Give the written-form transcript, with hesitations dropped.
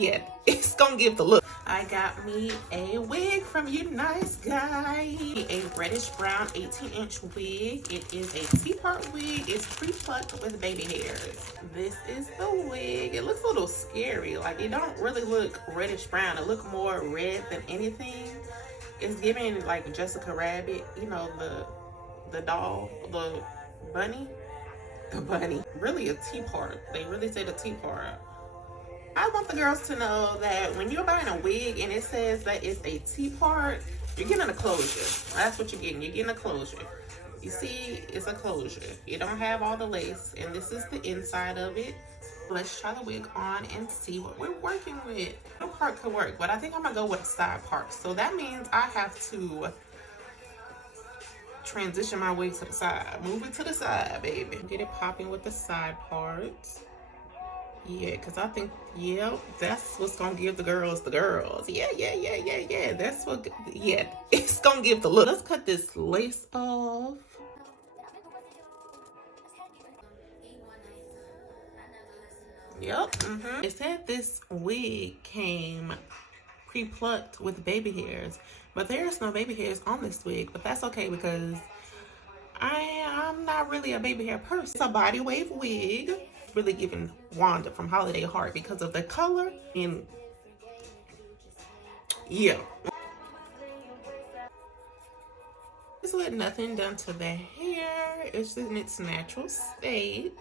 yeah, it's gonna give the look. I got me a wig from UNice, guys. A reddish brown 18-inch wig. It is a T-part wig. It's pre-plucked with baby hairs. This is the wig. It looks a little scary. Like, it don't really look reddish brown. It looks more red than anything. It's giving like Jessica Rabbit, you know, the doll, the bunny. The bunny. Really a T-part. They really said a T-part. I want the girls to know that when you're buying a wig and it says that it's a T-part, you're getting a closure. That's what you're getting. You're getting a closure. You see, it's a closure. You don't have all the lace, and this is the inside of it. Let's try the wig on and see what we're working with. No part could work, but I think I'm gonna go with side part. So that means I have to transition my wig to the side. Move it to the side, baby. Get it popping with the side parts. Yeah, because I think, yeah, that's what's going to give the girls the girls. Yeah. That's what, yeah, it's going to give the look. Let's cut this lace off. Yep. It said this wig came pre-plucked with baby hairs, but there's no baby hairs on this wig, but that's okay because I'm not really a baby hair person. It's a body wave wig. Really giving Wanda from Holiday Heart because of the color, and yeah. It's with nothing done to the hair. It's in its natural state.